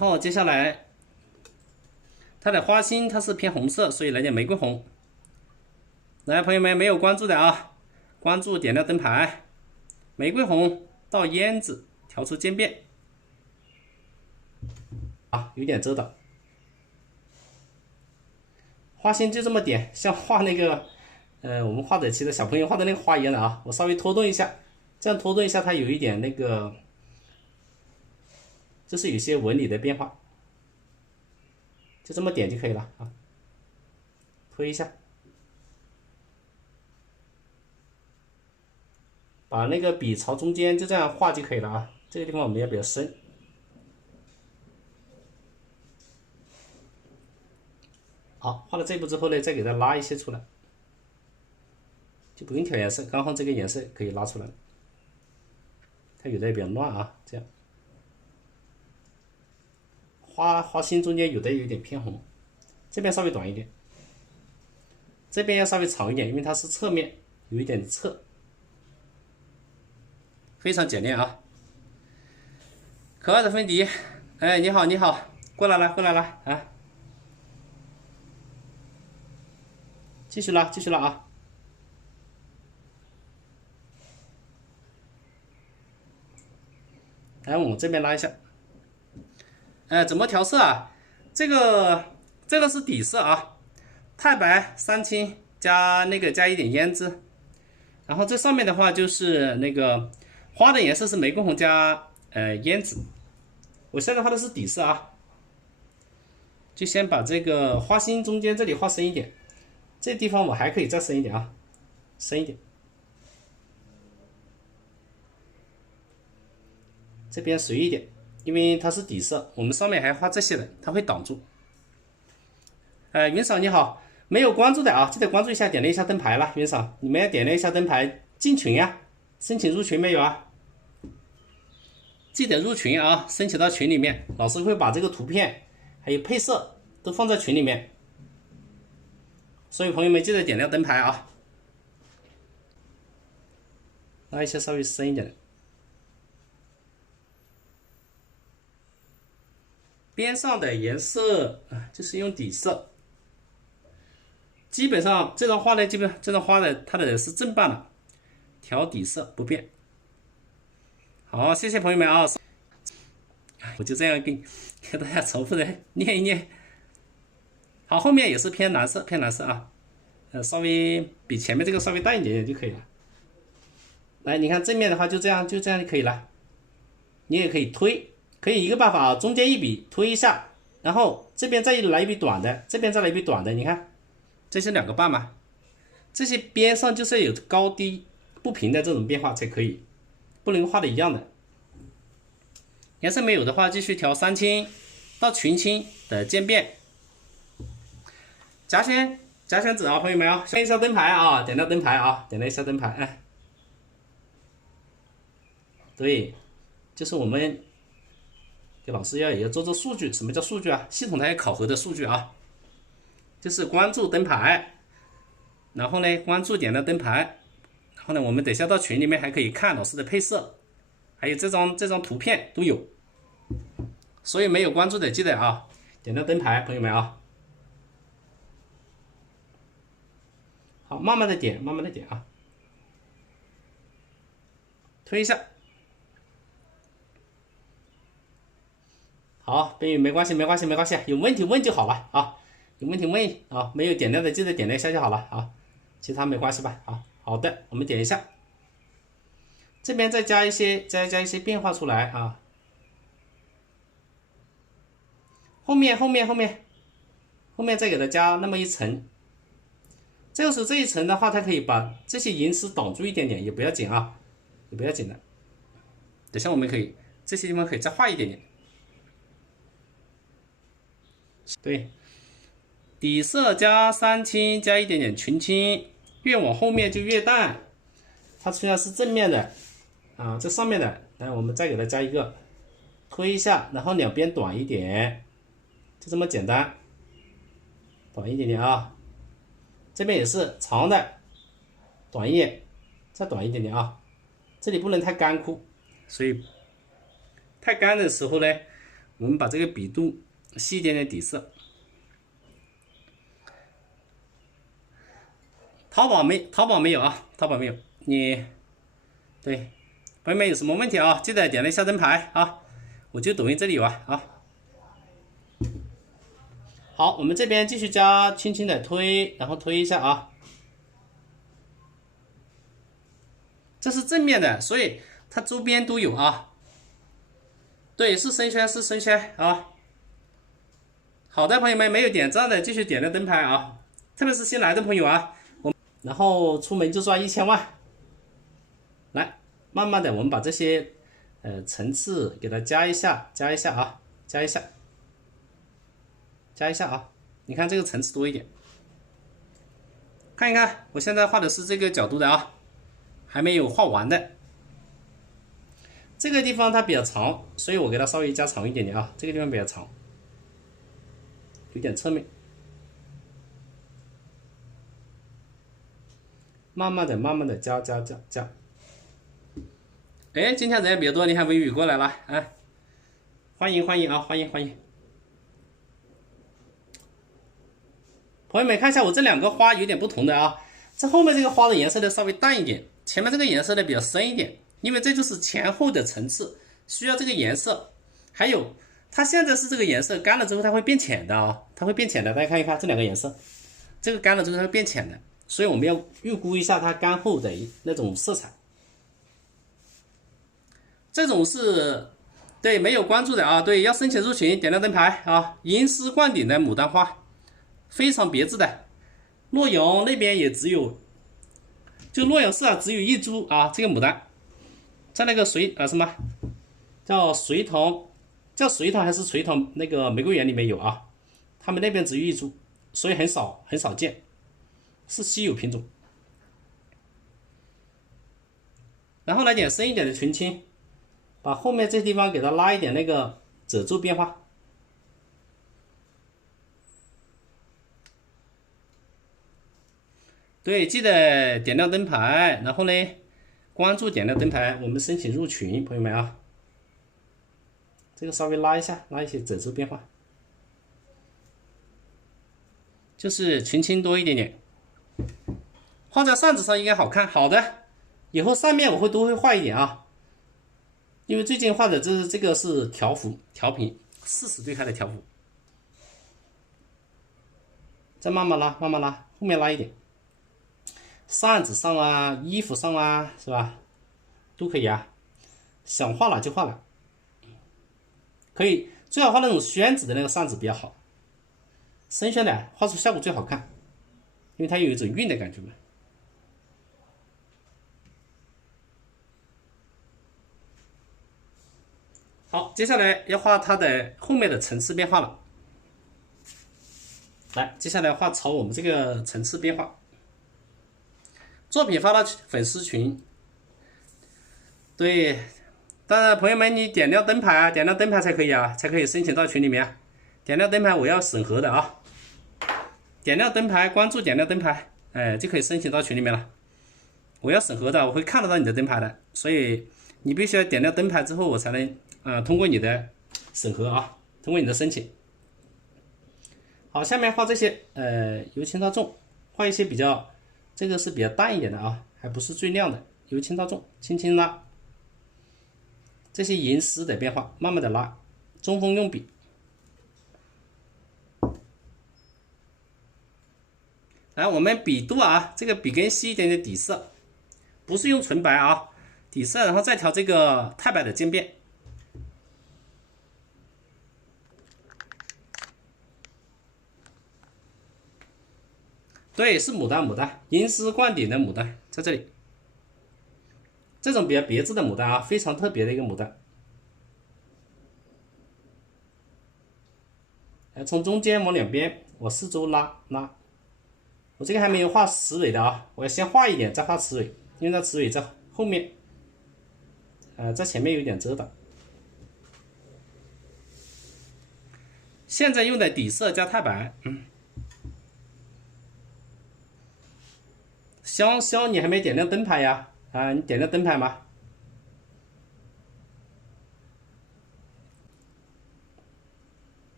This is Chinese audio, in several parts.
然后接下来它的花心它是偏红色，所以来点玫瑰红。来，朋友们没有关注的啊，关注点亮灯牌，玫瑰红到胭脂，调出渐变。啊，有点遮挡。花心就这么点，像画那个，我们画的其实小朋友画的那个花一样的啊。我稍微拖动一下，这样拖动一下，它有一点那个，就是有些纹理的变化，就这么点就可以了啊。推一下，把那个笔朝中间，就这样画就可以了啊。这个地方我们要比较深。好，画了这一步之后呢，再给它拉一些出来，就不用调颜色，刚好这个颜色可以拉出来。它有的比较乱啊，这样。花心中间有的有点偏红，这边稍微短一点，这边要稍微长一点，因为它是侧面，有一点侧，非常简练啊。可爱的芬迪，哎，你好，你好，过来了，过来了啊！继续拉，继续拉啊！来，我们这边拉一下。怎么调色啊？这个是底色啊，太白、三青加一点胭脂，然后这上面的话就是那个花的颜色是玫瑰红加胭脂。我现在画的是底色啊，就先把这个花心中间这里画深一点，这地方我还可以再深一点啊，深一点。这边随意一点，因为它是底色，我们上面还画这些的，它会挡住。云嫂你好，没有关注的啊，记得关注一下，点了一下灯牌了。云嫂，你们要点了一下灯牌，进群呀，申请入群没有啊？记得入群啊，申请到群里面，老师会把这个图片还有配色都放在群里面，所以朋友们记得点亮灯牌啊。拉一下稍微深一点的。边上的颜色啊，就是用底色。基本上这张画呢，基本上这张画的它的是正半了，调底色不变。好，谢谢朋友们啊！我就这样给大家重复的念一念。好，后面也是偏蓝色，偏蓝色啊，稍微比前面这个稍微淡一点点就可以了。来，你看正面的话就这样就可以了。你也可以推，可以一个办法啊，中间一笔推一下，然后这边再来一笔短的，这边再来一笔短的，你看。这是两个半嘛，这些边上就是有高低不平的这种变化才可以，不能画的一样的。颜色没有的话，继续调三青到群青的渐变。夹选纸啊，朋友们啊，点一下灯牌啊，点亮灯牌啊，点了一下灯牌，哎，对，就是我们给老师也要做数据，什么叫数据啊？系统它要考核的数据啊。就是关注灯牌，然后呢关注点亮灯牌，然后呢我们等下到群里面还可以看老师的配色，还有这张图片都有，所以没有关注的记得啊，点亮灯牌，朋友们啊。好，慢慢的点，慢慢的点啊，推一下。好，边宇没关系，没关系，没关系，有问题问就好了啊。有问题问啊，没有点亮的记得点亮一下就好了啊，其他没关系吧？好的，我们点一下，这边再加一些变化出来啊。后面再给它加那么一层，这个时候这一层的话，它可以把这些银丝挡住一点点，也不要紧啊，也不要紧的。等下我们可以这些地方可以再画一点点，对。底色加三青加一点点群青，越往后面就越淡。它虽然是正面的啊，这上面的，来我们再给它加一个，推一下，然后两边短一点，就这么简单，短一点点啊。这边也是长的，短一点，再短一点点啊。这里不能太干枯，所以太干的时候呢，我们把这个笔肚吸一点点底色。淘宝没有啊，淘宝没有。你对朋友们有什么问题啊？记得点了一下灯牌啊，我就抖音这里有啊。好，我们这边继续加，轻轻的推，然后推一下啊。这是正面的，所以它周边都有啊。对，是深圈，是深圈啊。好的，朋友们没有点赞的继续点亮灯牌啊，特别是新来的朋友啊。然后出门就赚1000万。来，慢慢的我们把这些层次给它加一下啊，加一下啊。你看这个层次多一点，看一看，我现在画的是这个角度的啊，还没有画完的。这个地方它比较长，所以我给它稍微加长一点点啊，这个地方比较长，有点侧面。慢慢的加。哎，今天人也比较多，你看微雨过来了，哎，欢迎啊，欢迎。朋友们看一下我这两个花有点不同的啊，这后面这个花的颜色呢稍微淡一点，前面这个颜色呢比较深一点，因为这就是前后的层次，需要这个颜色。还有它现在是这个颜色，干了之后它会变浅的啊，它会变浅的，大家看一看这两个颜色，这个干了之后它会变浅的，所以我们要预估一下它干后的那种色彩。这种是对没有关注的啊，对，要申请入群，点亮灯牌啊，银丝冠顶的牡丹花，非常别致的。洛阳那边也只有，就洛阳市啊，只有一株啊，这个牡丹，在那个什么叫隋唐还是隋唐那个玫瑰园里面有啊，他们那边只有一株，所以很少见，是稀有品种。然后来点深一点的群青，把后面这地方给它拉一点那个褶皱变化。对，记得点亮灯牌，然后呢，关注点亮灯牌，我们申请入群，朋友们啊，这个稍微拉一下，拉一些褶皱变化，就是群青多一点点，画在扇子上应该好看。好的，以后上面我都会画一点啊，因为最近画的这个是条屏40对开的条幅，再慢慢拉，后面拉一点。扇子上啊，衣服上啊，是吧？都可以啊，想画哪就画哪，可以，最好画那种宣纸的那个扇子比较好，深宣的画出效果最好看，因为它有一种韵的感觉嘛。好，接下来要画它的后面的层次变化了。来，接下来画朝我们这个层次变化。作品发到粉丝群，对，当然朋友们你点亮灯牌啊，点亮灯牌才可以啊，才可以申请到群里面。点亮灯牌我要审核的啊，点亮灯牌，关注点亮灯牌，哎，就可以申请到群里面了。我要审核的，我会看得到你的灯牌的，所以你必须要点亮灯牌之后，我才能通过你的审核啊，通过你的申请。好，下面画这些由轻到重，画一些比较。这个是比较淡一点的啊，还不是最亮的，由轻到重，轻轻拉。这些银丝的变化，慢慢的拉，中锋用笔。来，我们笔肚啊，这个笔根吸一点点底色，不是用纯白啊，底色，然后再调这个太白的渐变。对，是牡丹，银丝冠顶的牡丹，在这里。这种比较别致的牡丹啊，非常特别的一个牡丹。从中间往两边，我四周拉。我这个还没有画雌蕊的啊，我要先画一点，再画雌蕊，因为它雌蕊在后面，在前面有点遮挡。现在用的底色加太白，香，你还没点亮灯牌呀？啊，你点亮灯牌吗？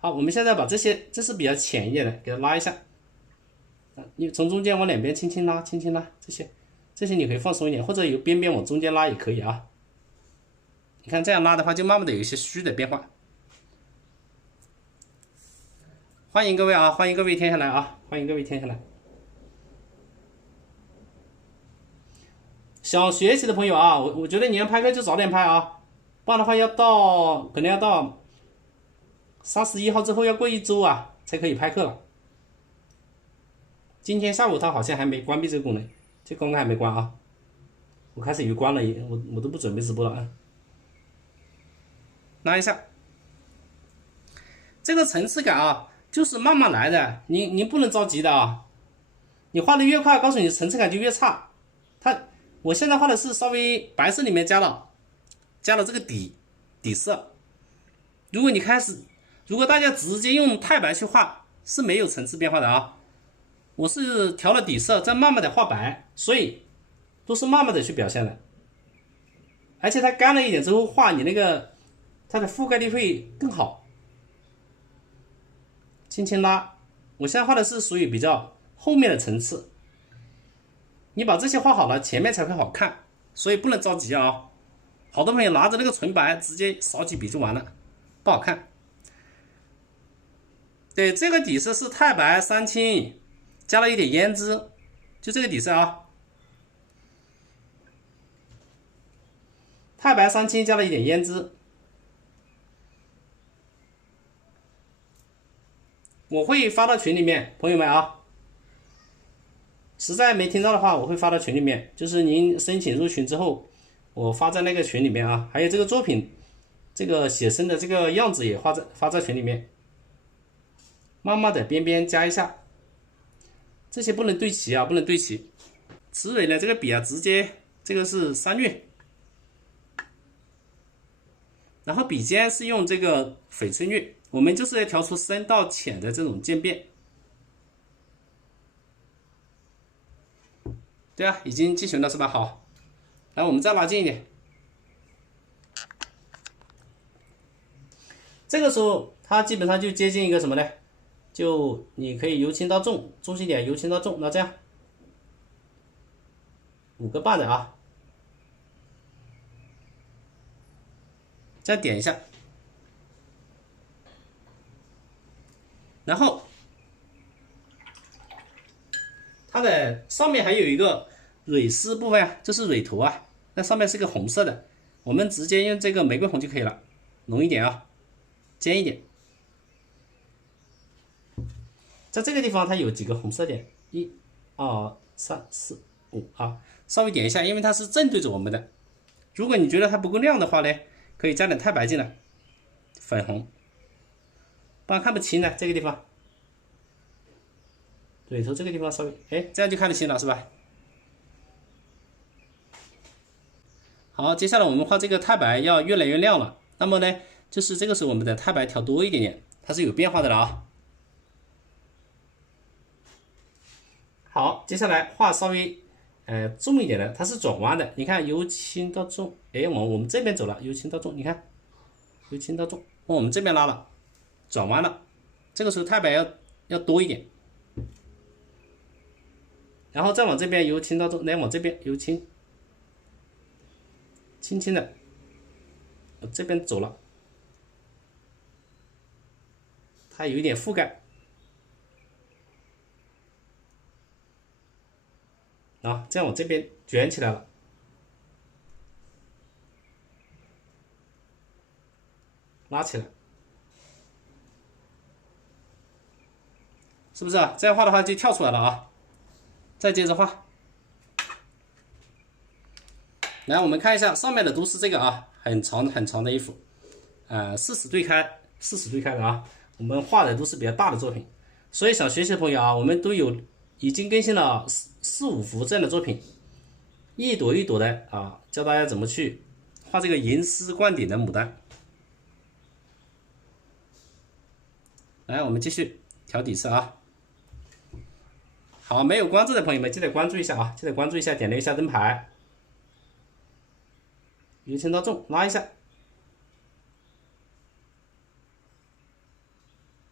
好，我们现在把这些，这是比较浅一点的，给它拉一下。你从中间往两边轻轻拉，轻轻拉，这些你可以放松一点，或者由边边往中间拉也可以啊。你看这样拉的话，就慢慢的有一些虚的变化。欢迎各位啊，欢迎各位填下来啊，欢迎各位填下来。想学习的朋友啊，我觉得你要拍课就早点拍啊，不然的话可能要到31号之后要过1周啊，才可以拍课了。今天下午它好像还没关闭这个功能，这个功能还没关啊。我开始以为关了，我都不准备直播了啊。拉一下，这个层次感啊，就是慢慢来的，你不能着急的啊。你画的越快，告诉你层次感就越差。我现在画的是稍微白色里面加了这个底色。如果大家直接用太白去画，是没有层次变化的啊。我是调了底色，再慢慢的画白，所以都是慢慢的去表现的。而且它干了一点之后画，你那个它的覆盖力会更好。轻轻拉，我现在画的是属于比较后面的层次。你把这些画好了，前面才会好看，所以不能着急啊。好多朋友拿着那个纯白直接扫几笔就完了，不好看。对，这个底色是太白3青，加了一点胭脂，就这个底色啊。太白3青加了一点胭脂。我会发到群里面，朋友们啊。实在没听到的话，我会发到群里面，就是您申请入群之后，我发在那个群里面啊。还有这个作品，这个写生的这个样子也发在群里面。慢慢的边边加一下，这些不能对齐啊，不能对齐。雌蕊呢，这个笔啊，直接这个是3月，然后笔尖是用这个翡翠绿，我们就是要调出深到浅的这种渐变。对啊，已经记全了是吧？好，来我们再拉近一点。这个时候它基本上就接近一个什么呢？就你可以由轻到重，中心点由轻到重。那这样5个半的啊，再点一下，然后它的上面还有一个蕊丝部分啊，这是蕊头啊，那上面是个红色的，我们直接用这个玫瑰红就可以了，浓一点啊，尖一点。在这个地方它有几个红色点，1、2、3、4、5啊，稍微点一下，因为它是正对着我们的。如果你觉得它不够亮的话呢，可以加点太白进来，粉红，不然看不清呢。这个地方，蕊头这个地方稍微，这样就看得清了是吧？好，接下来我们画这个太白要越来越亮了。那么呢，就是这个时候我们的太白调多一点点，它是有变化的了啊。好，接下来画稍微重一点的，它是转弯的。你看由轻到重，往我们这边走了，由轻到重，你看由轻到重，往我们这边拉了，转弯了。这个时候太白要多一点，然后再往这边由轻到重，来往这边由轻，轻轻的，这边走了，它有一点覆盖。啊，这样我这边卷起来了，拉起来，是不是啊？这样画的话就跳出来了啊。再接着画，来我们看一下上面的都是这个啊，很长很长的一幅，40对开的啊。我们画的都是比较大的作品，所以想学习的朋友啊，我们都已经更新了4、5幅这样的作品，一朵一朵的啊，教大家怎么去画这个银丝灌顶的牡丹。来，我们继续调底色啊。好，没有关注的朋友们记得关注一下啊，记得关注一下，点亮一下灯牌，由轻到重拉一下。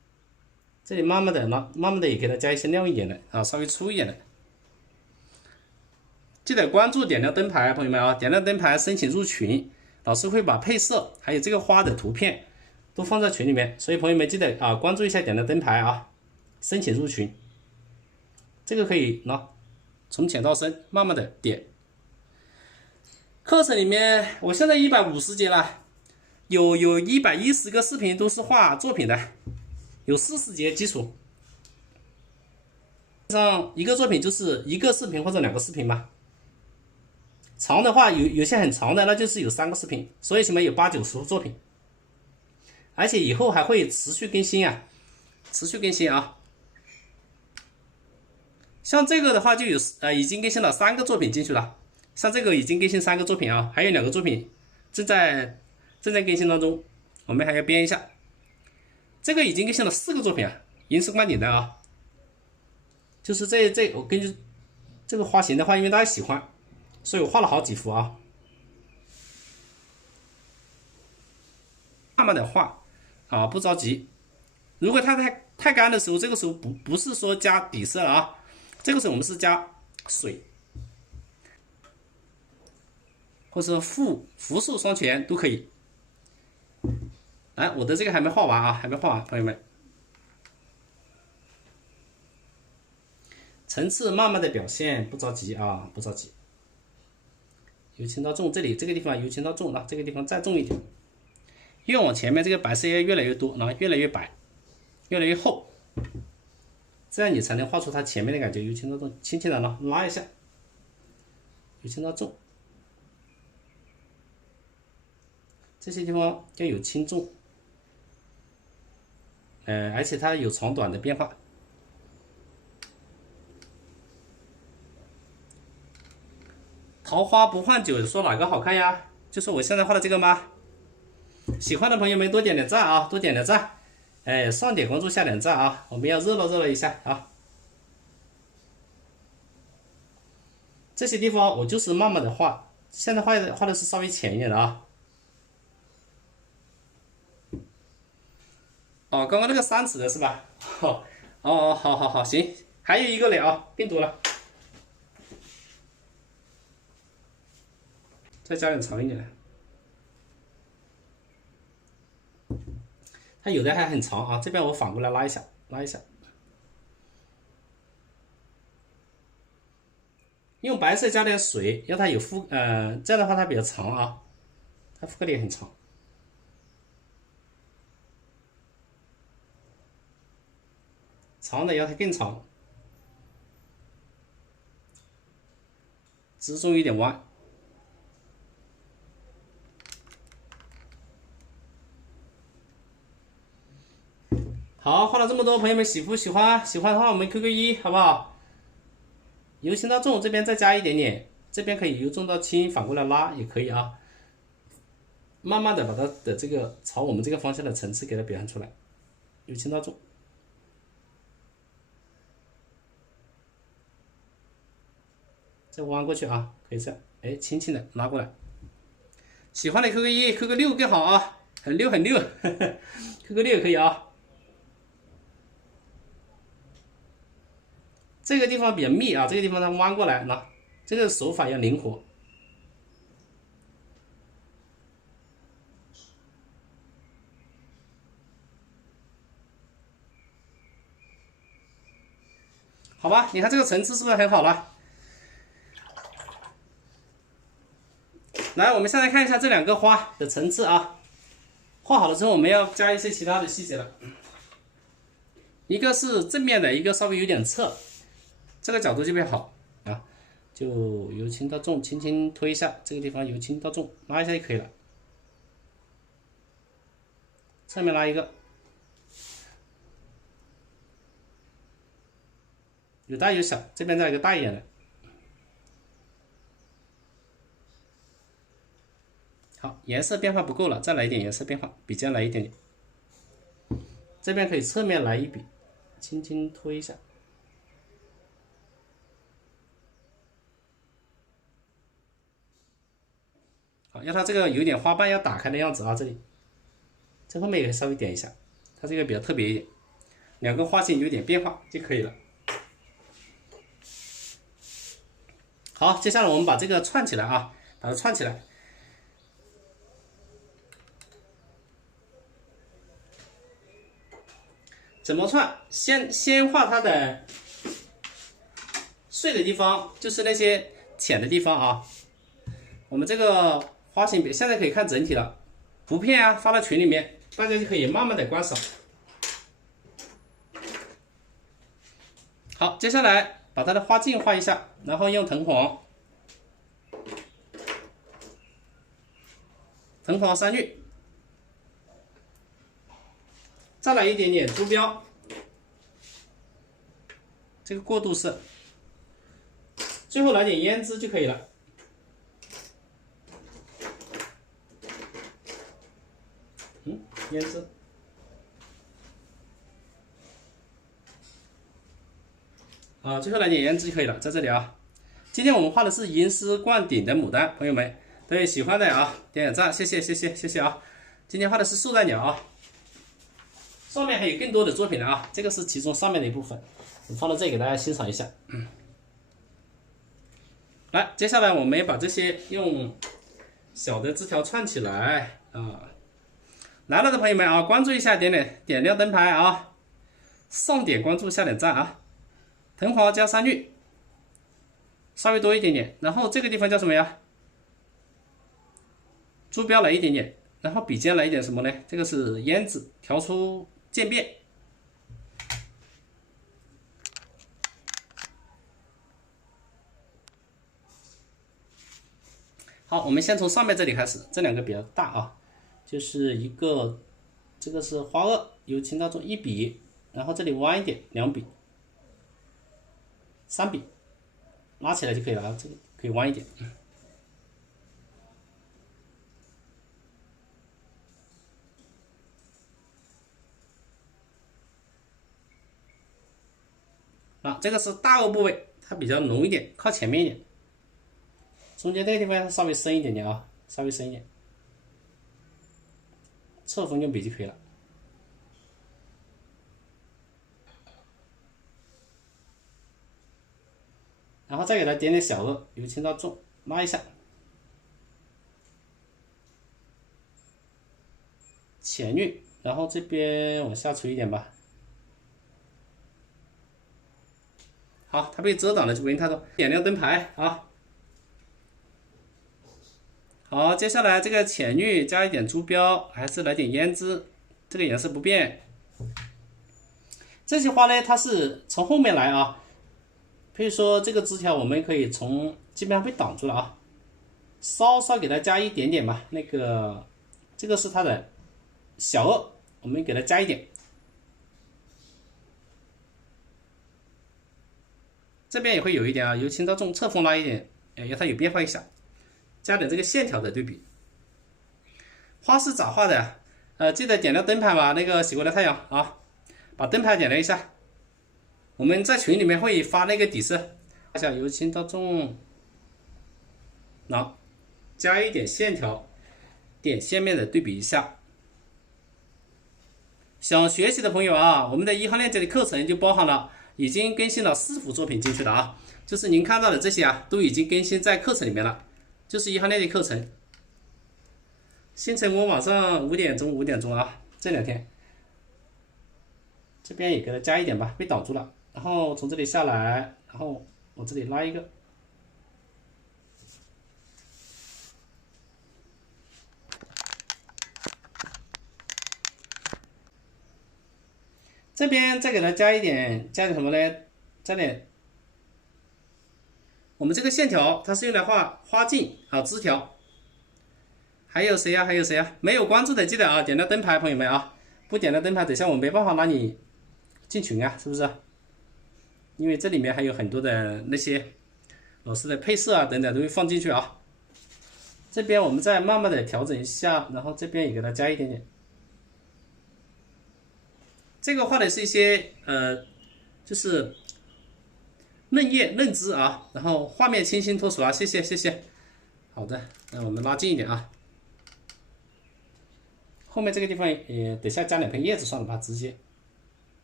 这里慢慢的呢，慢慢的也给它加一些亮一点的啊，稍微粗一点的。记得关注点亮灯牌，朋友们啊，点亮灯牌申请入群，老师会把配色还有这个花的图片都放在群里面，所以朋友们记得啊，关注一下点亮灯牌啊，申请入群。这个可以呢，从浅到深慢慢的点。课程里面我现在150节了，有110个视频都是画作品的，有40节基础。上一个作品就是一个视频或者2个视频嘛。长的话有些很长的，那就是有3个视频，所以起码有80-90幅作品，而且以后还会持续更新啊，持续更新啊。像这个的话就有已经更新了3个作品进去了，像这个已经更新3个作品啊，还有2个作品正在更新当中，我们还要编一下。这个已经更新了4个作品啊，银石观点的啊，就是我根据这个花型的话，因为大家喜欢。所以我画了好几幅啊，慢慢的画啊，不着急。如果它太干的时候，这个时候不是说加底色了啊，这个时候我们是加水，或者说复数双全都可以。来，我的这个还没画完啊，还没画完，朋友们。层次慢慢的表现，不着急啊，不着急。由轻到重，这个地方由轻到重，那这个地方再重一点，越往前面这个白色要越来越多，然后越来越白，越来越厚，这样你才能画出它前面的感觉。由轻到重，轻轻的呢拉一下，由轻到重，这些地方要有轻重，而且它有长短的变化。桃花不换酒，说哪个好看呀？就是我现在画的这个吗？喜欢的朋友们多点点赞啊，多点点赞，上点关注，下点赞啊，我们要热闹一下啊。这些地方我就是慢慢的画，现在画的是稍微浅一点的啊。哦，刚刚那个3尺的是吧？哦，好，行，还有一个了啊，更多了。再加点长一点的，它有的还很长啊，这边我反过来拉一下，用白色加点水，让它有这样的话它比较长啊，它覆盖力很长，长的要它更长，直中一点弯。好，画了这么多，朋友们喜不喜欢？喜欢的话，我们 QQ1，好不好？由轻到重，这边再加一点点，这边可以由重到轻，反过来拉也可以啊。慢慢的把它的这个朝我们这个方向的层次给它表现出来，由轻到重。再弯过去啊，可以这样，轻轻的拉过来。喜欢的 QQ1、QQ6更好啊，很溜，QQ6也可以啊。这个地方比较密啊，这个地方它弯过来，那这个手法要灵活。好吧，你看这个层次是不是很好了？来，我们现在看一下这2个花的层次啊。画好了之后，我们要加一些其他的细节了。一个是正面的，一个稍微有点侧，这个角度就比较好啊。就由轻到重，轻轻推一下，这个地方由轻到重，拉一下就可以了。侧面拉一个，有大有小，这边再一个大一点的。好，颜色变化不够了，再来一点颜色变化，笔尖来一点点。这边可以侧面来一笔，轻轻推一下。好，让它这个有点花瓣要打开的样子啊，这里，这后面也可以稍微点一下，它这个比较特别一点。两个花型有点变化就可以了。好，接下来我们把这个串起来啊，把它串起来。怎么串？先画它的碎的地方，就是那些浅的地方啊。我们这个花型现在可以看整体了，图片啊发到群里面，大家就可以慢慢的观赏。好，接下来把它的花茎画一下，然后用藤黄3绿。再来一点点珠标，这个过渡色，最后来点胭脂就可以了。胭脂，最后来点胭脂就可以了，在这里啊。今天我们画的是银丝冠顶的牡丹，朋友们对喜欢的啊点点赞，谢谢啊。今天画的是树袋鸟啊。上面还有更多的作品啊，这个是其中上面的一部分，我放到这里给大家欣赏一下。来，接下来我们把这些用小的枝条串起来啊。来了的朋友们啊，关注一下，点亮灯牌啊，上点关注，下点赞啊。藤黄加3绿，稍微多一点点，然后这个地方叫什么呀？珠标来一点点，然后笔尖来一点什么呢？这个是胭脂，调出渐变。好，我们先从上面这里开始，这两个比较大啊，就是一个，这个是花萼，由轻到重1笔，然后这里弯一点2笔，3笔，拉起来就可以了啊，这个可以弯一点。这个是大萼部位，它比较浓一点，靠前面一点。中间这个地方稍微深一点点啊，稍微深一点，侧锋用笔就可以了。然后再给它点点小萼，由轻到重，拉一下，浅绿，然后这边往下垂一点吧。好，它被遮挡了就不用太多，点亮灯牌啊。好，接下来这个浅绿加一点珠标，还是来点胭脂，这个颜色不变。这些花呢，它是从后面来啊，比如说这个枝条，我们可以从基本上被挡住了啊，稍稍给它加一点点吧。那个这个是它的小萼，我们给它加一点。这边也会有一点啊，由轻到重，侧锋拉一点，让它有变化一下，加点这个线条的对比。花是咋画的？记得点亮灯牌吧，那个洗过的太阳啊，把灯牌点亮一下。我们在群里面会发那个底色，一下由轻到重，加一点线条，点线面的对比一下。想学习的朋友啊，我们的1号链接的课程就包含了。已经更新了4幅作品进去了啊，就是您看到的这些啊，都已经更新在课程里面了，就是1号链接课程。星辰我晚上5点钟啊，这2天，这边也给它加一点吧，被挡住了。然后从这里下来，然后我这里拉一个。这边再给它加点什么呢？加点，我们这个线条它是用来画花茎啊枝条。还有谁呀？没有关注的记得啊，点亮灯牌，朋友们啊，不点亮灯牌，等下我没办法拉你进群啊，是不是？因为这里面还有很多的那些老师的配色啊等等都会放进去啊。这边我们再慢慢的调整一下，然后这边也给它加一点点。这个画的是一些就是嫩叶嫩枝啊，然后画面清新脱俗啊，谢谢。好的，那我们拉近一点啊。后面这个地方也等下加2片叶子算了吧，直接。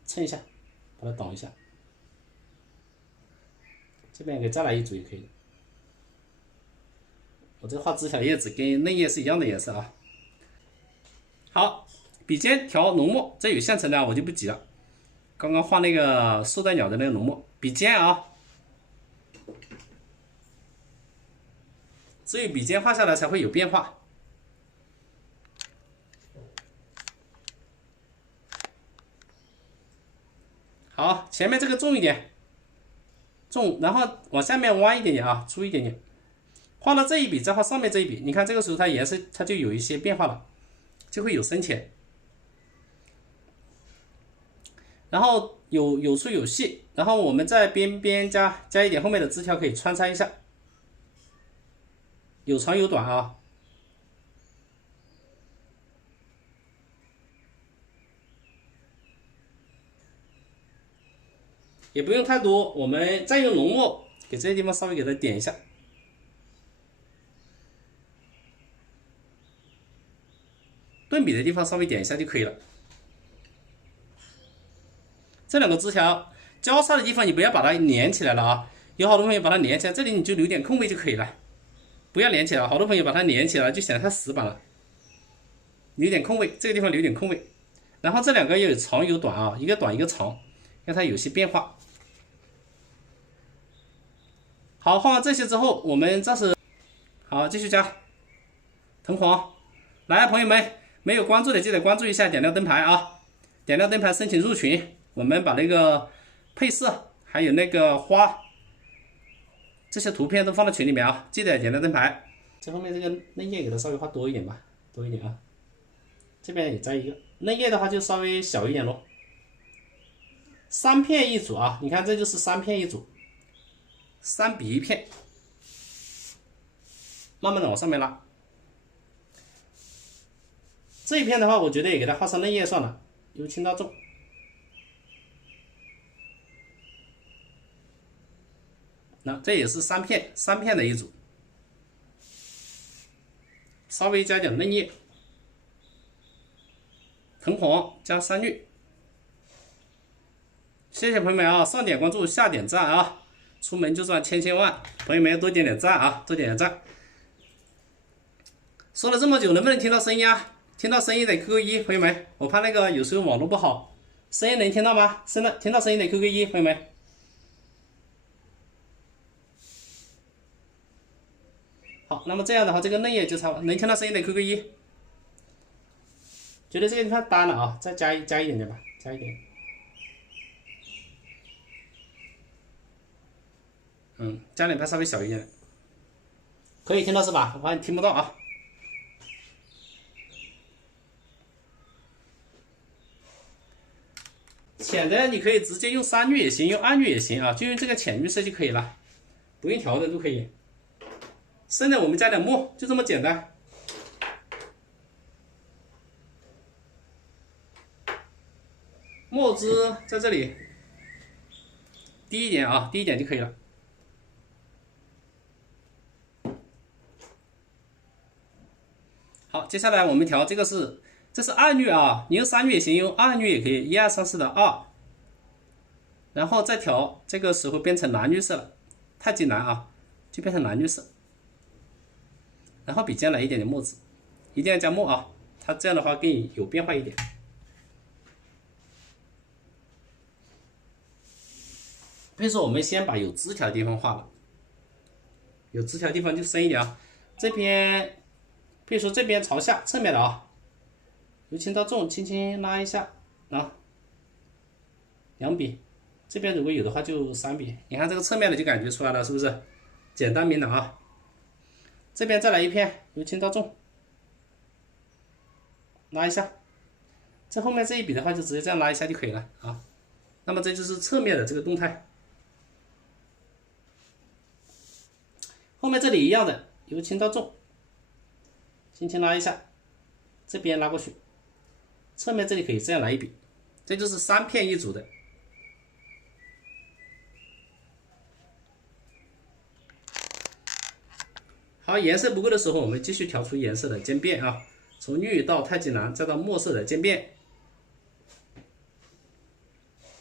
蹭一下，把它挡一下。这边给再来一组也可以。我这画枝条叶子跟嫩叶是一样的颜色啊。好，笔尖调浓墨，这有现成的我就不急了。刚刚画那个树袋鸟的那个浓墨，笔尖啊，只有笔尖画下来才会有变化。好，前面这个重一点，重，然后往下面弯一点点啊，粗一点点。画了这一笔，再画上面这一笔，你看这个时候它颜色它就有一些变化了，就会有深浅，然后有粗有细，然后我们在边边加一点后面的枝条可以穿插一下，有长有短啊。也不用太多，我们再用浓墨给这些地方稍微给它点一下，顿笔的地方稍微点一下就可以了。这两个枝条交叉的地方你不要把它连起来了啊，有好多朋友把它连起来，这里你就留点空位就可以了，不要连起来。好多朋友把它连起来就显得太死板了，留点空位，这个地方留点空位。然后这两个有长有短啊，一个短一个长，让它有些变化。好，画完这些之后，我们暂时好继续加藤黄。来，朋友们，没有关注的记得关注一下，点亮灯牌啊！点亮灯牌申请入群。我们把那个配色还有那个花这些图片都放到群里面啊，记得点亮灯牌。这后面这个嫩叶给它稍微画多一点吧，多一点啊。这边也摘一个嫩叶的话就稍微小一点咯。3片一组啊，你看这就是3片一组。3笔1片，慢慢的往上面拉。这一片的话，我觉得也给它画上嫩叶算了，由轻到重。那这也是3片的一组，稍微加点嫩叶，藤黄加山绿。谢谢朋友们啊，上点关注，下点赞啊！出门就赚千万，朋友们多点点赞啊，多点点赞。说了这么久，能不能听到声音啊？听到声音的 QQ1，朋友们，我怕那个有时候网络不好，声音能听到吗？听到声音的 QQ1，朋友们。好，那么这样的话，这个嫩叶就差不多，能听到声音的 QQ1。觉得这个地方单了啊，再加一点点吧，加一点。加点拍稍微小一点，可以听到是吧？我发现听不到啊。浅的你可以直接用山绿也行，用暗绿也行啊，就用这个浅绿色就可以了，不用调的都可以。深的我们加点墨，就这么简单。墨汁在这里，低一点啊，低一点就可以了。好，接下来我们调这个这是暗绿啊，你用山绿也行，用暗绿也可以，1、2、3、4的2，然后再调，这个时候变成蓝绿色了，太极蓝啊，就变成蓝绿色。然后笔尖来一点点墨汁，一定要加墨啊，它这样的话更有变化一点。比如说我们先把有枝条的地方画了，有枝条的地方就深一点啊，这边。比如说这边朝下，侧面的啊，由轻到重，轻轻拉一下啊，2笔，这边如果有的话就3笔。你看这个侧面的就感觉出来了，是不是？简单明了啊。这边再来一片，由轻到重，拉一下。这后面这一笔的话就直接这样拉一下就可以了啊。那么这就是侧面的这个动态。后面这里一样的，由轻到重。轻轻拉一下，这边拉过去，侧面这里可以这样来一笔，这就是3片一组的。好，颜色不够的时候，我们继续调出颜色的渐变啊，从绿到太极蓝，再到墨色的渐变。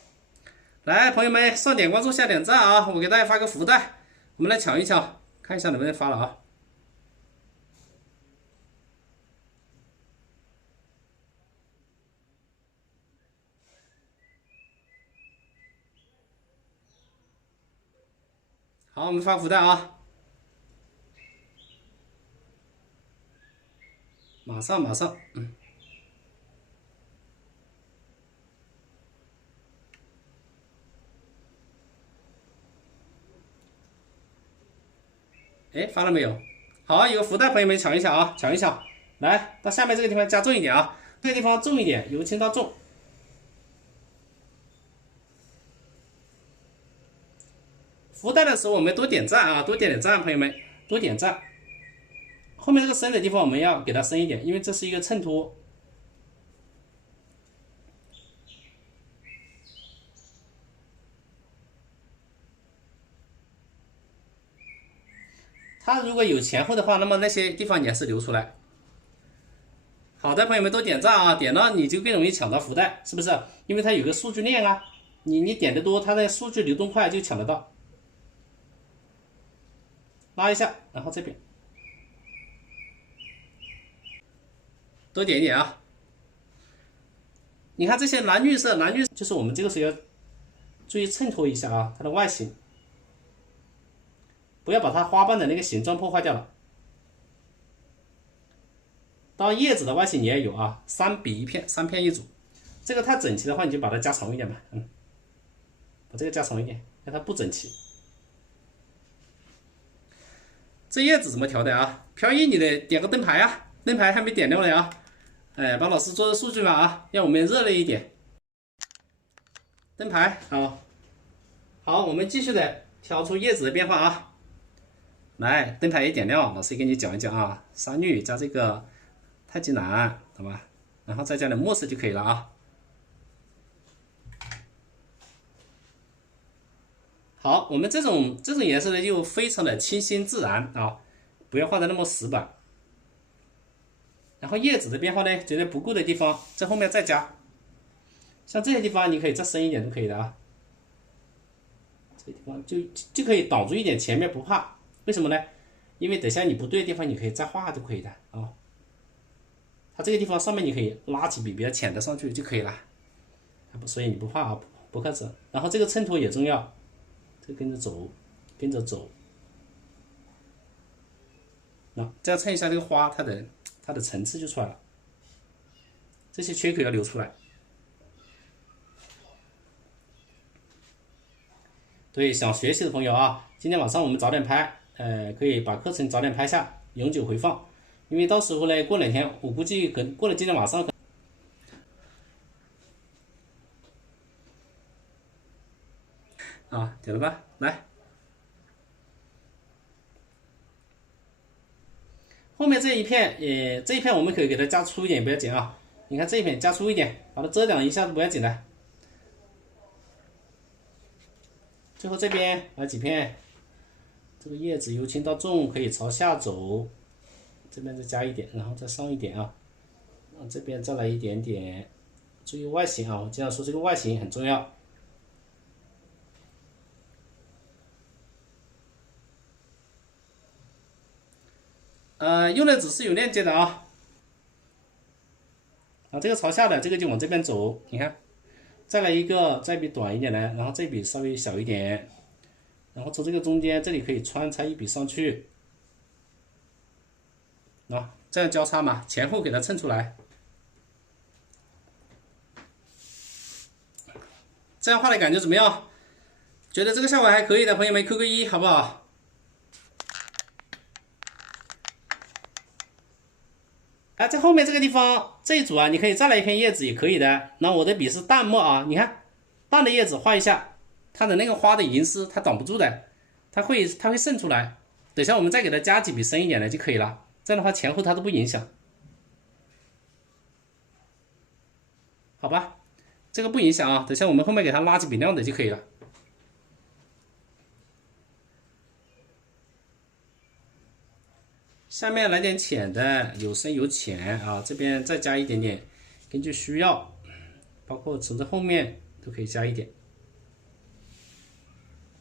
来，朋友们上点关注，下点赞啊！我给大家发个福袋，我们来抢一抢，看一下能不能发了啊。好，我们发福袋啊！马上，哎，发了没有？好，有个福袋，朋友们抢一抢啊，抢一抢！来到下面这个地方加重一点啊，这个地方重一点，由轻到重。福袋的时候我们多点赞啊，多点点赞，朋友们多点赞。后面这个深的地方我们要给它深一点，因为这是一个衬托。它如果有前后的话，那么那些地方也是留出来。好的，朋友们都点赞啊，点了你就更容易抢到福袋，是不是？因为它有个数据链啊，你点的多，它的数据流动快就抢得到。拉一下，然后这边多点一点啊。你看这些蓝绿色就是我们这个时候要注意衬托一下啊，它的外形，不要把它花瓣的那个形状破坏掉了。到叶子的外形你也有啊，3比1片，3片一组。这个太整齐的话，你就把它加长一点吧，把这个加长一点，让它不整齐。这叶子怎么调的啊？飘逸你得点个灯牌啊，灯牌还没点亮呢啊。哎，帮老师做个数据嘛啊，让我们热烈一点。灯牌好，好，我们继续的调出叶子的变化啊。来，灯牌一点亮，老师给你讲一讲啊，沙律加这个太极蓝，好吧？然后再加点墨色就可以了啊。好，我们这种颜色呢，就非常的清新自然啊，不要画的那么死板。然后叶子的变化呢，觉得不够的地方在后面再加，像这些地方你可以再深一点都可以的啊。这个地方就可以挡住一点，前面不怕，为什么呢？因为等下你不对的地方，你可以再画就可以的啊。它这个地方上面你可以拉几笔比较浅的上去就可以了，所以你不怕啊，不克制。然后这个衬托也重要，这个跟着走，跟着走。那这样衬一下这个花，它的层次就出来了。这些缺口要留出来。对，想学习的朋友啊，今天晚上我们早点拍，可以把课程早点拍下，永久回放。因为到时候呢，过2天，我估计过了今天晚上。啊，点了吧？来，后面这一片，这一片我们可以给它加粗一点，不要紧啊。你看这一片加粗一点，把它遮挡一下不要紧的。最后这边来几片，这个叶子由轻到重可以朝下走，这边再加一点，然后再上一点啊。这边再来一点点，注意外形啊，我经常说这个外形很重要。用的纸是有链接的啊。这个朝下的这个就往这边走，你看，再来一个，这笔短一点的，然后这笔稍微小一点，然后从这个中间这里可以穿插一笔上去，这样交叉嘛，前后给它衬出来。这样画的感觉怎么样？觉得这个效果还可以的朋友们扣个1好不好？在后面这个地方这一组啊，你可以再来一片叶子也可以的。那我的笔是淡墨啊，你看淡的叶子画一下，它的那个花的银丝它挡不住的，它会渗出来。等下我们再给它加几笔深一点的就可以了，这样的话前后它都不影响，好吧？这个不影响啊，等下我们后面给它拉几笔亮的就可以了。下面来点浅的，有深有浅啊，这边再加一点点，根据需要，包括从这后面都可以加一点。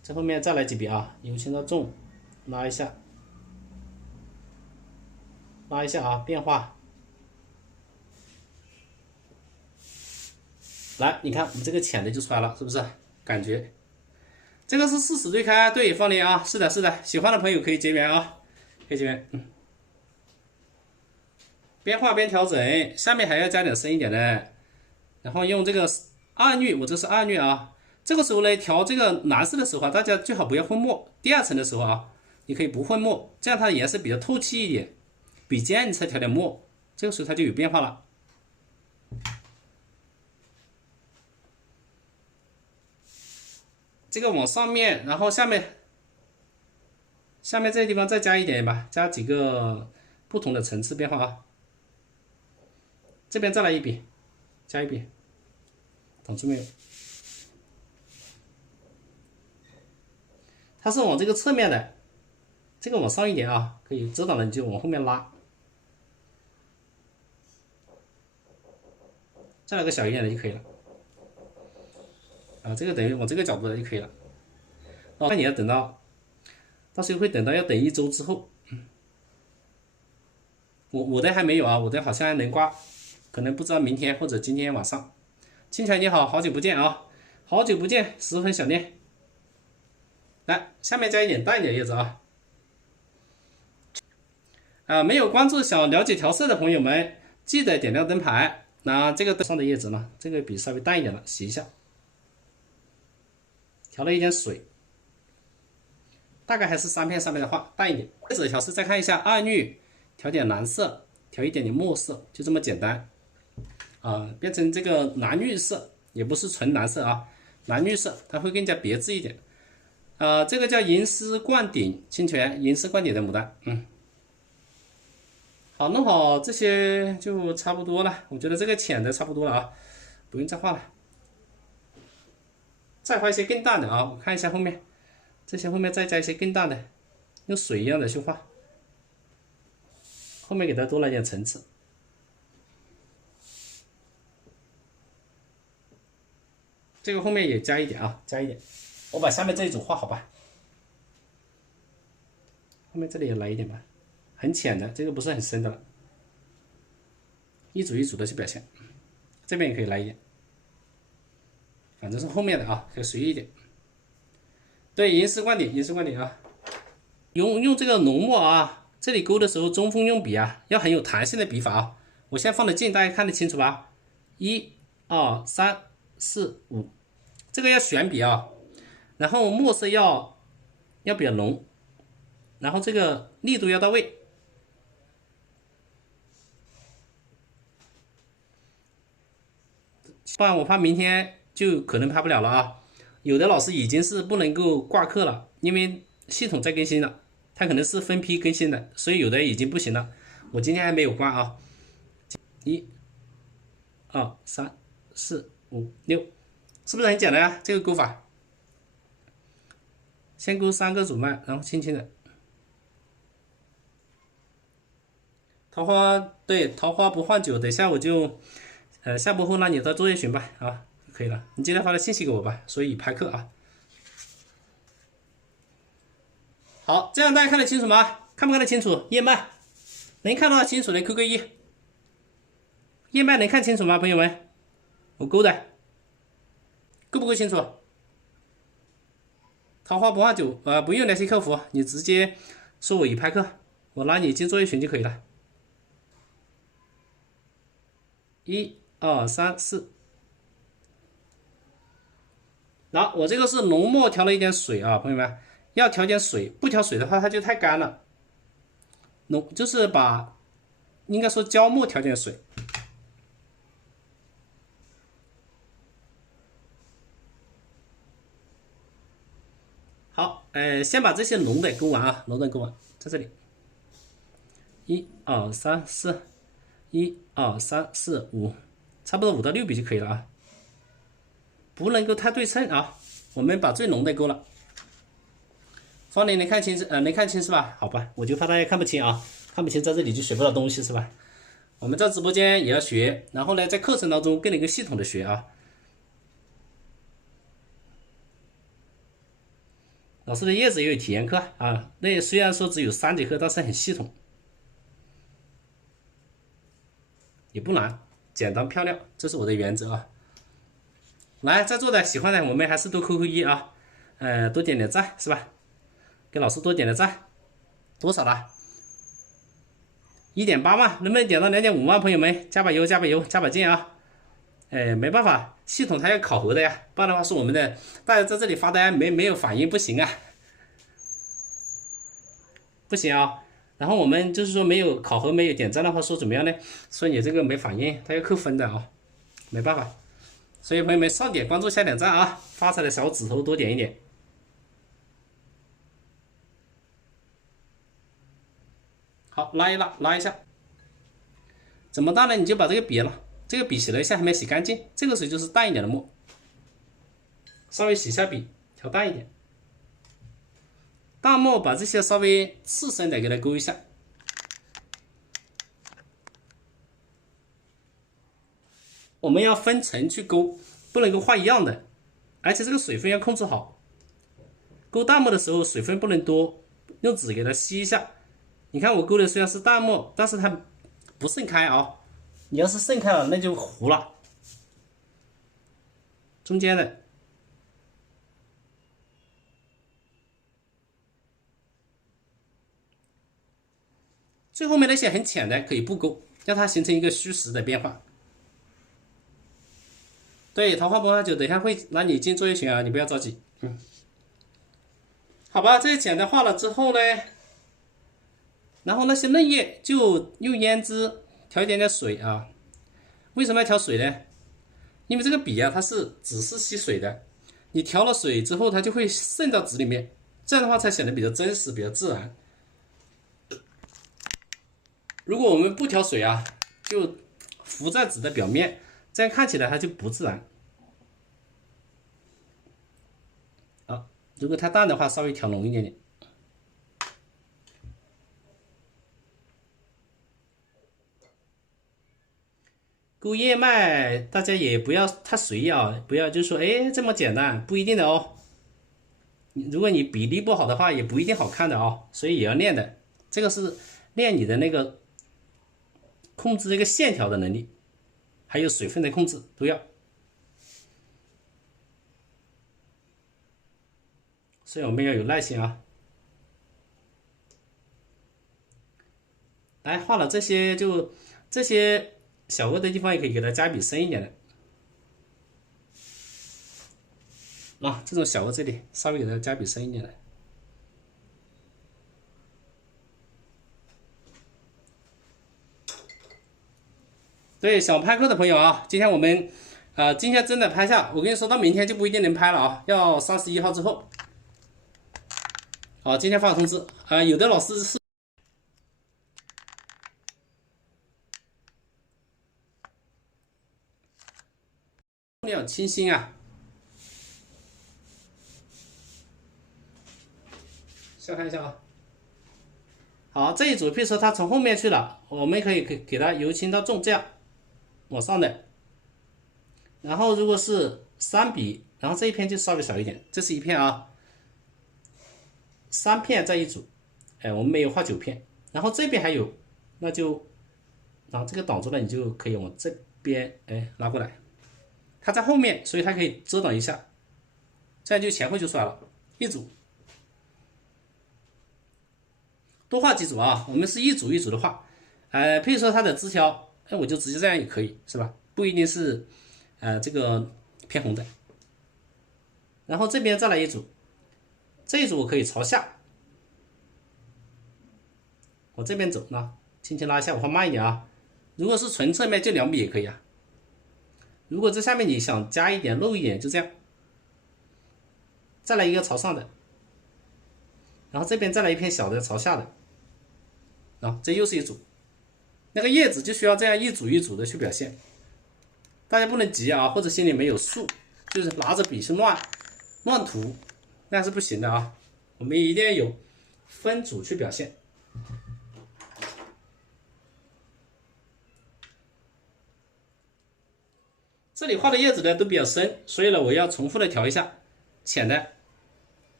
这后面再来几笔啊，由轻到重，拉一下，拉一下啊，变化。来，你看我们这个浅的就出来了，是不是？感觉这个是40对开，对，方林啊，是的，是的，喜欢的朋友可以结缘啊，可以结缘。边画边调整，下面还要加点深一点的，然后用这个二滤，我这是二滤啊。这个时候呢，调这个蓝色的时候啊，大家最好不要混墨。第2层的时候啊，你可以不混墨，这样它的颜色比较透气一点。笔尖你才调点墨，这个时候它就有变化了。这个往上面，然后下面这个地方再加一点吧，加几个不同的层次变化啊。这边再来一笔，加一笔，挡住没有？它是往这个侧面的，这个往上一点啊，可以遮挡了你就往后面拉，再来个小一点的就可以了。啊，这个等于往这个角度的就可以了。那你要等到时候会等到要等1周之后，我的还没有啊，我的好像还能挂，可能不知道明天或者今天晚上。清泉你好，好久不见啊，好久不见，十分想念。来，下面加一点淡一点叶子啊。没有关注想了解调色的朋友们，记得点亮灯牌。那这个上的叶子呢，这个笔稍微淡一点了，洗一下，调了一点水，大概还是3片上面的画，淡一点。叶子调色再看一下二滤，调点蓝色，调一点点墨色，就这么简单啊，变成这个蓝绿色，也不是纯蓝色啊，蓝绿色它会更加别致一点。这个叫银丝冠顶，清泉银丝冠顶的牡丹，好，弄好这些就差不多了，我觉得这个浅的差不多了啊，不用再画了，再画一些更淡的啊，我看一下后面，这些后面再加一些更淡的，用水一样的去画，后面给它多来点层次。这个后面也加一点啊，加一点。我把下面这一组画好吧，后面这里也来一点吧，很浅的，这个不是很深的了，一组一组的去表现。这边也可以来一点，反正是后面的啊，可以随意一点。对，银丝冠顶，银丝冠顶啊，用这个浓墨啊，这里勾的时候中锋用笔啊，要很有弹性的笔法啊。我现在放的近，大家看得清楚吧？1、2、3、4、5，这个要选笔啊。然后墨色要比较浓，然后这个力度要到位，不然我怕明天就可能拍不了了啊。有的老师已经是不能够挂课了，因为系统在更新了，它可能是分批更新的，所以有的已经不行了。我今天还没有挂啊。1、2、3、4、5、6，是不是很简单啊？这个勾法。先勾3个主脉，然后轻轻的。桃花，对，桃花不换酒，等下我就，下播后让你到作业群吧，啊，可以了。你今天发的信息给我吧，所以排课啊。好，这样大家看得清楚吗？看不看得清楚？叶脉能看到清楚的扣个1。叶脉能看清楚吗，朋友们？我勾的，够不够清楚？桃花不换酒，不用联系客服，你直接说我已拍课，我拉你进作业群就可以了。1、2、3、4，然后我这个是浓墨调了一点水啊，朋友们要调点水，不调水的话它就太干了。浓就是把应该说焦墨调点水。好，先把这些浓的勾完啊，浓的勾完，在这里，1、2、3、4，1、2、3、4、5，差不多5到6笔就可以了啊，不能够太对称啊。我们把最浓的勾了。方林能看清能看清是吧？好吧，我就怕大家看不清啊，看不清在这里就学不到东西是吧？我们在直播间也要学，然后呢，在课程当中更能够系统的学啊。老师的叶子也有体验课啊，那虽然说只有3节课，但是很系统，也不难，简单漂亮，这是我的原则啊。来，在座的喜欢的我们还是多扣扣一啊，多点点赞是吧？给老师多点点赞，多少了？1.8万，能不能点到2.5万？朋友们，加把油，加把油，加把劲啊！没办法，系统它要考核的呀，不然的话是我们的大家在这里发呆没有反应不行啊，不行啊。然后我们就是说没有考核没有点赞的话，说怎么样呢？说你这个没反应，它要扣分的啊，没办法。所以朋友们上点关注下点赞啊，发财的小指头多点一点。好，拉一拉，拉一下。怎么淡呢？你就把这个笔了，这个笔洗了一下还没洗干净，这个水就是淡一点的墨，稍微洗一下笔，调淡一点。淡墨把这些稍微次深的给它勾一下。我们要分层去勾，不能够画一样的，而且这个水分要控制好。勾淡墨的时候水分不能多，用纸给它吸一下。你看我勾的虽然是淡墨，但是它不盛开啊。你要是盛开了，那就糊了。中间的，最后面那些很浅的可以不勾，让它形成一个虚实的变化。对，桃花崩下酒，等一下会拿你进作业群啊，你不要着急。好吧，这些简单画了之后呢，然后那些嫩叶就用胭脂调一点点水啊。为什么要调水呢？因为这个笔啊，它是只是吸水的，你调了水之后，它就会渗到纸里面，这样的话才显得比较真实，比较自然。如果我们不调水啊，就浮在纸的表面，这样看起来它就不自然。啊，如果太淡的话，稍微调浓一点点。勾叶脉，大家也不要太随意啊，不要就说这么简单，不一定的哦。如果你比例不好的话，也不一定好看的啊，所以也要练的。这个是练你的那个控制这个线条的能力，还有水分的控制都要。所以我们要有耐心啊。来，画了这些就这些小额的地方也可以给它加笔深一点的。这种小额这里稍微给它加笔深一点的。对，想拍课的朋友啊，今天我们今天真的拍下，我跟你说到明天就不一定能拍了啊，要31号之后。好，今天发通知有的老师是要清新啊。先看一下啊。好，这一组，比如说它从后面去了，我们可以给它由轻到重这样往上的。然后如果是3笔，然后这一片就稍微小一点，这是一片啊，3片在一组，我们没有画9片，然后这边还有，那就然后这个挡住了，你就可以往这边拉过来，它在后面，所以它可以遮挡一下，这样就前后就出来了，一组。多画几组啊，我们是一组一组的画，譬如说它的枝条，我就直接这样也可以，是吧？不一定是这个偏红的。然后这边再来一组，这一组我可以朝下，我这边走呢，轻轻拉一下，我画慢一点啊。如果是纯侧面就2笔也可以啊。如果这下面你想加一点漏一点，就这样。再来一个朝上的，然后这边再来一片小的朝下的。这又是一组，那个叶子就需要这样一组一组的去表现，大家不能急啊，或者心里没有数，就是拿着笔去乱涂，那是不行的啊。我们一定要有分组去表现。这里画的叶子呢都比较深，所以呢我要重复的调一下浅的，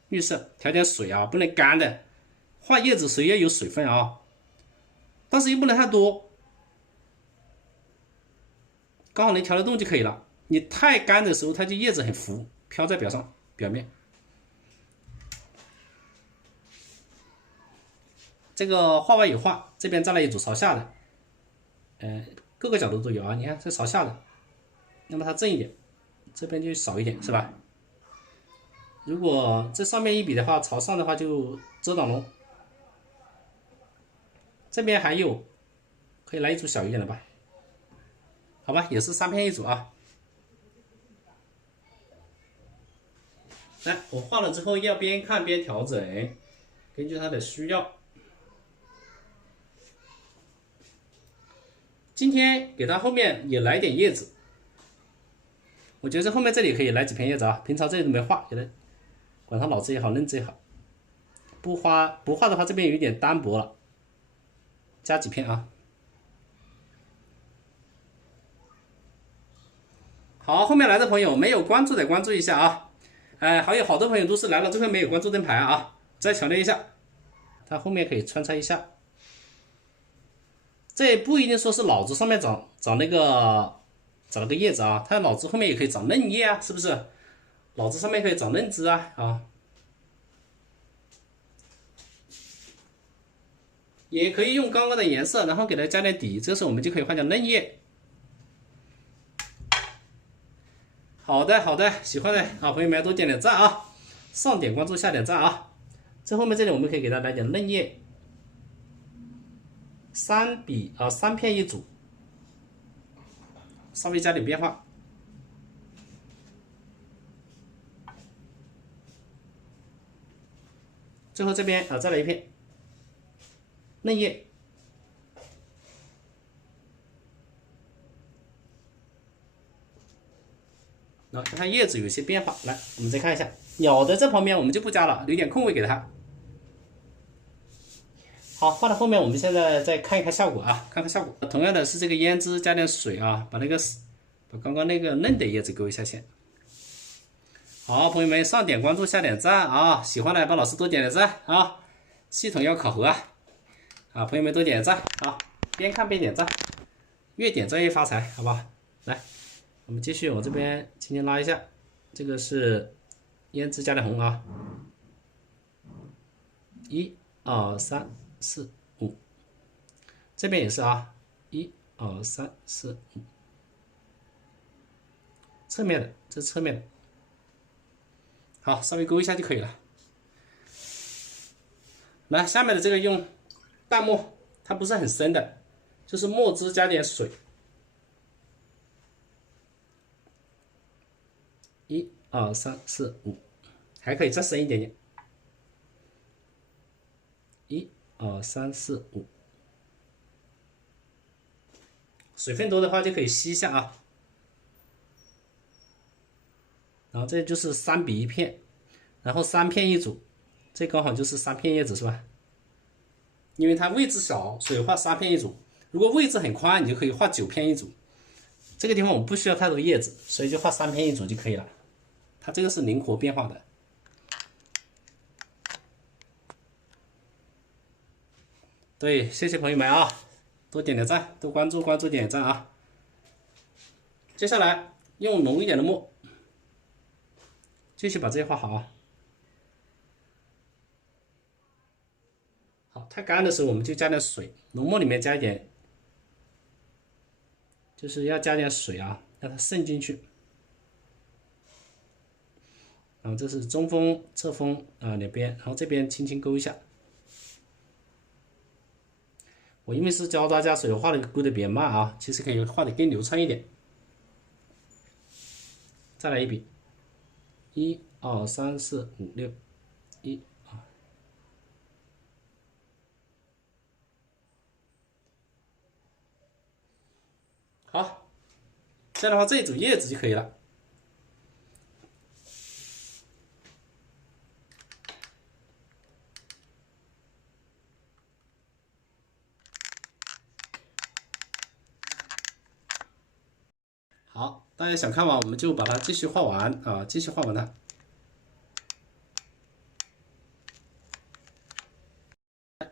绿色，调点水啊，不能干的。画叶子时要有水分啊，但是又不能太多，刚好能调得动就可以了。你太干的时候，它就叶子很浮，飘在表面。这个画完有画，这边再来一组朝下的，各个角度都有啊。你看这朝下的，那么它正一点，这边就少一点，是吧？如果这上面一笔的话，朝上的话就遮挡龙。这边还有，可以来一组小一点的吧？好吧，也是3片一组啊。来，我画了之后要边看边调整，根据它的需要。今天给它后面也来点叶子，我觉得后面这里可以来几片叶子啊。平常这里都没画，给它管它脑子也好，嫩子也好。不画的话，这边有点单薄了，加几片啊。好，后面来的朋友没有关注的关注一下啊。还有好多朋友都是来了之后没有关注灯牌啊，再强调一下，它后面可以穿插一下。这不一定说是脑子上面长那个叶子啊，它脑子后面也可以长嫩叶啊，是不是？脑子上面可以长嫩枝啊，也可以用刚刚的颜色，然后给它加点底，这时候我们就可以画点嫩叶。好的，喜欢的好朋友们多点点赞啊，上点关注，下点赞啊。这后面这里我们可以给它来点嫩叶，3片一组，稍微加点变化。最后这边再来一片嫩叶。看叶子有些变化，来，我们再看一下鸟的这旁边我们就不加了，留点空位给它。好，画到后面我们现在再看一看效果啊，看看效果。同样的是这个胭脂加点水啊，把刚刚那个嫩的叶子勾一下线。好，朋友们上点关注，下点赞啊，喜欢的帮老师多点点赞啊，系统要考核啊，朋友们多点赞啊，边看边点赞，越点赞越发财，好吧？来。我们继续往这边轻轻拉一下，这个是胭脂加点红啊，1、2、3、4、5，这边也是啊，1、2、3、4、5，侧面的，这是侧面的，好，稍微勾一下就可以了。来，下面的这个用淡墨，它不是很深的，就是墨汁加点水。1、2、3、4、5，还可以再深一点点。1、2、3、4、5，水分多的话就可以吸一下啊。然后这就是3笔1片，然后3片一组，这刚好就是3片叶子是吧？因为它位置小，所以画3片一组。如果位置很宽，你就可以画9片一组。这个地方我们不需要太多叶子，所以就画3片一组就可以了。它这个是灵活变化的。对，谢谢朋友们啊，多点点赞，多关注点点赞啊。接下来用浓一点的墨，继续把这些画好啊。好，太干的时候我们就加点水，浓墨里面加一点，就是要加点水啊，让它渗进去。然后这是中锋、侧锋啊两边，然后这边轻轻勾一下。我因为是教大家，所以画的勾的比较慢啊，其实可以画的更流畅一点。再来一笔，1、2、3、4、5、6，1、2。好，这样的话这一组叶子就可以了。好，大家想看完我们就把它继续画完啊，继续画完它。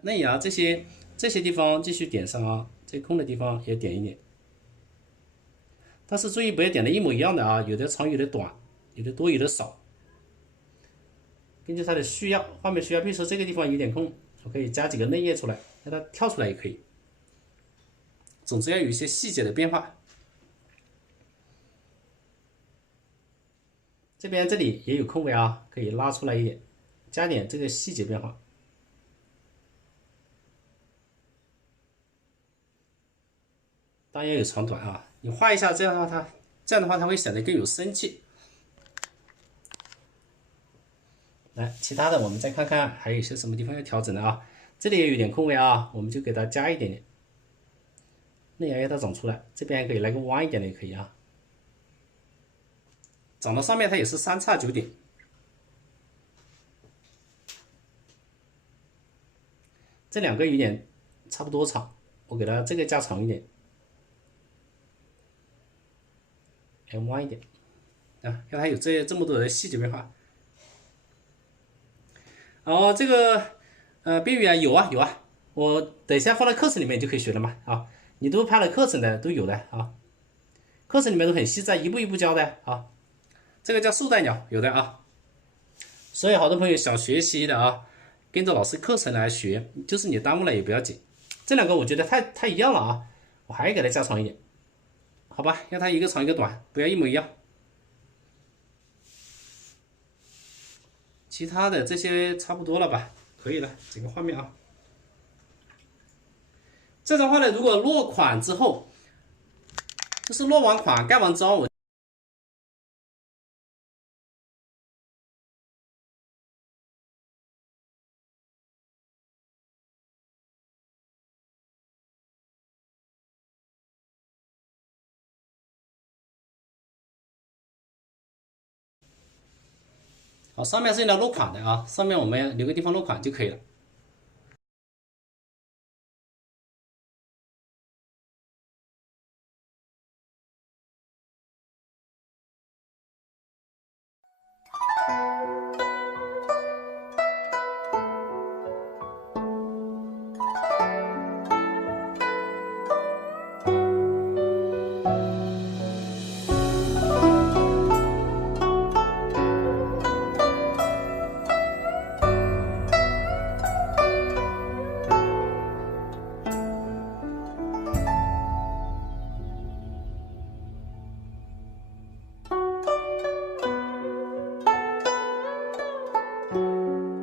嫩芽这些地方继续点上啊，这空的地方也点一点，但是注意不要点的一模一样的啊，有的长有的短，有的多有的少，根据它的需要，画面需要，比如说这个地方有点空，我可以加几个嫩叶出来，让它跳出来也可以。总之要有一些细节的变化。这边这里也有空位啊，可以拉出来一点，加点这个细节变化。当然有长短啊，你画一下，这样的话它会显得更有生气。来，其他的我们再看看还有一些什么地方要调整的啊。这里也有点空位啊，我们就给它加一点点，嫩芽要它长出来，这边可以来个弯一点的也可以啊。长到上面它也是3叉9点，这两个有点差不多长，我给它这个加长一点，弯一点啊，让它有这么多的细节变化。哦，这个宾语啊，有啊有啊，我等一下放到课程里面就可以学了嘛啊，你都拍了课程的都有的啊，课程里面都很细致，一步一步教的啊。这个叫树袋鸟，有的啊。所以好多朋友想学习的啊，跟着老师课程来学，就是你耽误了也不要紧。这两个我觉得太一样了啊，我还给它加长一点，好吧，让它一个长一个短，不要一模一样。其他的这些差不多了吧，可以了，整个画面啊。这张画呢，如果落款之后，就是落完款盖完章，好，上面是用来落款的啊，上面我们留个地方落款就可以了。